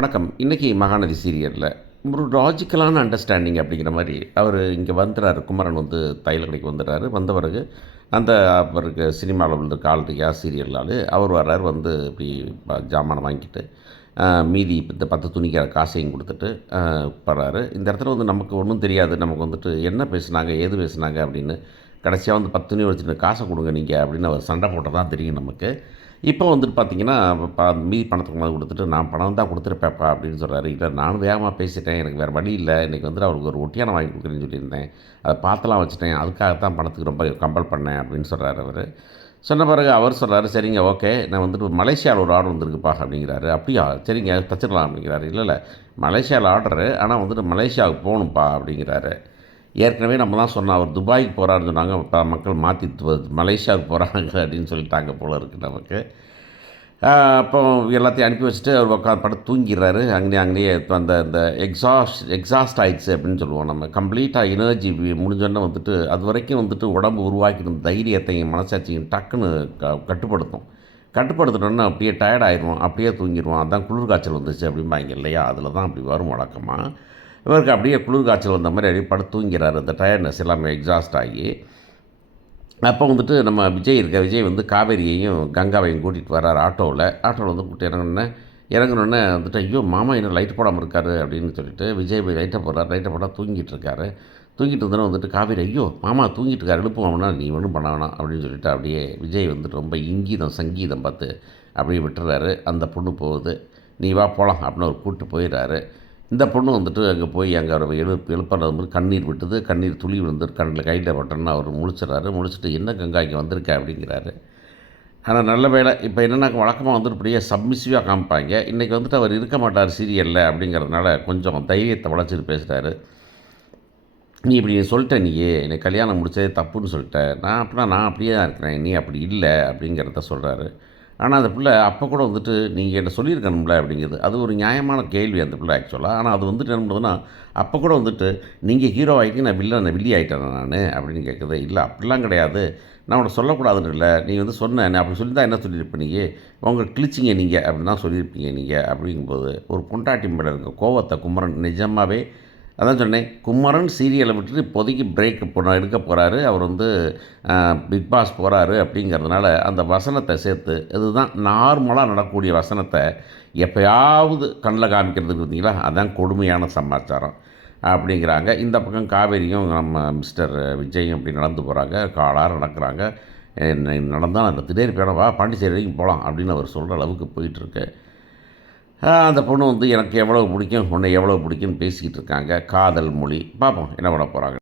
வணக்கம். இன்றைக்கி மகாநதி சீரியலில் ஒரு லாஜிக்கலான அண்டர்ஸ்டாண்டிங் அப்படிங்கிற மாதிரி அவர் இங்கே வந்துடுறாரு. குமரன் வந்து தையல் கடைக்கு வந்துடுறாரு. வந்த பிறகு அந்த அவருக்கு சினிமாவில் விழுந்திருக்க ஆள்றியா சீரியல் ஆள் அவர் வர்றாரு. வந்து இப்படி ஜாமானை வாங்கிட்டு மீதி இந்த 10 துணிக்கிற காசையும் கொடுத்துட்டு போகிறாரு. இந்த இடத்துல வந்து நமக்கு ஒன்றும் தெரியாது. நமக்கு வந்துட்டு என்ன பேசுனாங்க, ஏது பேசுனாங்க அப்படின்னு. கடைசியாக வந்து 10 துணி வச்சுட்டு காசை கொடுங்க நீங்கள் அப்படின்னு அவர் சண்டை போட்டால் தான் தெரியும் நமக்கு. இப்போ வந்துட்டு பார்த்தீங்கன்னா, மீதி பணத்த கொண்டாந்து குடுத்துட்டு, "நான் பணம் தான் குடுத்துருப்பேன்ப்பா" அப்படின்னு சொல்றாரு. "இல்ல நானும் வேகமா பேசிட்டேன். எனக்கு வேறு வழி இல்ல. இன்னைக்கு வந்துட்டு அவருக்கு ஒரு ஒட்டியாணம் வாங்கி குடுக்குறேன்னு சொல்லியிருந்தேன். அத பாத்தெல்லாம் வச்சுட்டேன். அதுக்காக தான் பணத்துக்கு ரொம்ப கம்பல் பண்ணேன்" அப்படின்னு சொல்றாரு அவரு. சொன்ன பிறகு அவர் சொல்றாரு, "சரிங்க, ஓகே. நான் வந்துட்டு மலேசியால ஒரு ஆர்டர் வந்திருக்குப்பா" அப்படிங்கிறாரு. "அப்படியா? சரிங்க, தச்சிடலாம்" அப்படிங்கிறாரு. "இல்ல, இல்ல. மலேசியால ஆர்டரு. ஆனா வந்துட்டு மலேசியாவுக்கு போகணும்ப்பா" அப்படிங்கிறாரு. ஏற்கனவே நம்ம தான் சொன்னோம், அவர் துபாய்க்கு போறாருன்னு சொன்னாங்க. இப்ப மக்கள் மாத்தி மலேசியாவுக்கு போறாங்க அப்படின்னு சொல்லிட்டாங்க போல இருக்கு நமக்கு. அப்போ எல்லாத்தையும் அனுப்பி வச்சுட்டு அவர் படுத்து தூங்கிடுறாரு. அங்கேயே அந்த அந்த எக்ஸாஸ்ட் ஆயிடுச்சு அப்படின்னு சொல்லுவோம் நம்ம. கம்ப்ளீட்டாக எனர்ஜி முடிஞ்சோடனே வந்துட்டு அது வரைக்கும் வந்துட்டு உடம்பு உருவாக்கின தைரியத்தையும் மனசாட்சியும் டக்குன்னு கட்டுப்படுத்தும். கட்டுப்படுத்தினோன்னா அப்படியே டயர்ட் ஆயிடுவோம். அப்படியே தூங்கிடுவோம். அதான் குளிர் காய்ச்சல் வந்துச்சு அப்படிம்பாங்க இல்லையா? அதில் தான் அப்படி வரும் வழக்கமாக. இவருக்கு அப்படியே குளிர் காய்ச்சல் வந்த மாதிரி அப்படியே படுத்து தூங்கிறாரு. அந்த டயர்ட்னஸ் எல்லாமே எக்ஸாஸ்ட் ஆகி. அப்போ வந்துட்டு நம்ம விஜய் வந்து காவேரியையும் கங்காவையும் கூட்டிகிட்டு வர்றாரு ஆட்டோவில் வந்து கூட்டி இறங்குனோடனே வந்துட்டு, "ஐயோ மாமா என்ன லைட் போடாமல் இருக்காரு" அப்படின்னு சொல்லிட்டு விஜய் போய் லைட்டை போட்டால் தூங்கிட்டு இருக்காரு. தூங்கிட்டு இருந்தோன்னே வந்துட்டு காவேரி, "ஐயோ மாமா தூங்கிட்டு இருக்காரு, எழுப்புவாங்கன்னா நீ ஒன்றும் பண்ண வேணாம்" அப்படின்னு சொல்லிட்டு அப்படியே விஜய் வந்துட்டு ரொம்ப சங்கீதம் பார்த்து அப்படியே விட்டுறாரு. அந்த பொண்ணு போகுது. "நீ வா போகலாம்" அப்படின்னு அவர் கூப்பிட்டு போயிடுறாரு. இந்த பொண்ணு வந்துட்டு அங்கே போய் அங்கே அவரை எழுப்புறது வந்து கண்ணீர் விட்டுது. கண்ணீர் துளி விழுந்து கையில் பட்டோன்னு அவர் முழிச்சிடறாரு. முழிச்சிட்டு, "என்ன கங்கா இங்கே வந்திருக்க" அப்படிங்கிறாரு. ஆனால் நல்ல வேளை இப்போ என்னென்னா வழக்கமாக வந்துட்டு இப்படியே சப்மிசிவாக காமிப்பாங்க. இன்றைக்கி வந்துட்டு அவர் இருக்க மாட்டார் சீரியலில் அப்படிங்கிறதுனால கொஞ்சம் தைரியத்தை வளைச்சிட்டு பேசுகிறாரு. "நீ இப்படி சொல்லிட்ட, நீயே என்னை கல்யாணம் முடிச்சதே தப்புன்னு சொல்லிட்ட. நான் அப்படியே தான் இருக்கிறேன். நீ அப்படி இல்லை" அப்படிங்கிறத சொல்கிறாரு. ஆனால் அந்த பிள்ளை அப்போ கூட வந்துட்டு, "நீங்கள் என்கிட்ட சொல்லியிருக்கணும்ல" அப்படிங்கிறது. அது ஒரு நியாயமான கேள்வி அந்த பிள்ளை ஆக்சுவலாக. ஆனால் அது வந்துட்டு என்ன பண்ணுதுன்னா, அப்போ கூட வந்துட்டு, "நீங்கள் ஹீரோ ஆகிட்டு நான் வில்லி ஆகிட்டேனா நான்" அப்படின்னு கேட்குது. "இல்லை அப்படிலாம் கிடையாது. நான் உன்னை சொல்லக்கூடாதுன்னு இல்லை. நீ வந்து சொன்ன அப்படி சொல்லியிருந்தா என்ன சொல்லியிருப்ப நீ? உங்களை கிழிச்சிங்க நீங்கள் அப்படின்னு தான் சொல்லியிருப்பீங்க நீங்கள்" அப்படிங்கும்போது ஒரு பொண்டாட்டி மேலே இருக்க கோவத்தை குமரன் நிஜமாகவே அதான் சொன்னேன். குமரன் சீரியலை விட்டுட்டு இப்போதைக்கு பிரேக் எடுக்க போகிறாரு. அவர் வந்து பிக் பாஸ் போகிறாரு அப்படிங்கிறதுனால அந்த வசனத்தை சேர்த்து இதுதான் நார்மலாக நடக்கக்கூடிய வசனத்தை எப்போயாவது கண்ணில் காமிக்கிறதுக்கு இருந்தீங்களா, அதுதான் கொடுமையான சமாச்சாரம் அப்படிங்கிறாங்க. இந்த பக்கம் காவேரியும் நம்ம மிஸ்டர் விஜயும் அப்படி நடந்து போகிறாங்க. காலார நடக்கிறாங்க. நடந்தால் அந்த திடீர் பேனவா பாண்டிச்சேரி வரைக்கும் போகலாம் அப்படின்னு அவர் சொல்கிற அளவுக்கு போயிட்டுருக்கு. அந்த பொண்ணு வந்து எனக்கு எவ்வளோ பிடிக்கும், உன்னை எவ்வளோ பிடிக்கும்னு பேசிக்கிட்டு இருக்காங்க. காதல் மொழி. பார்ப்போம் என்ன பண்ண போகிறாங்க.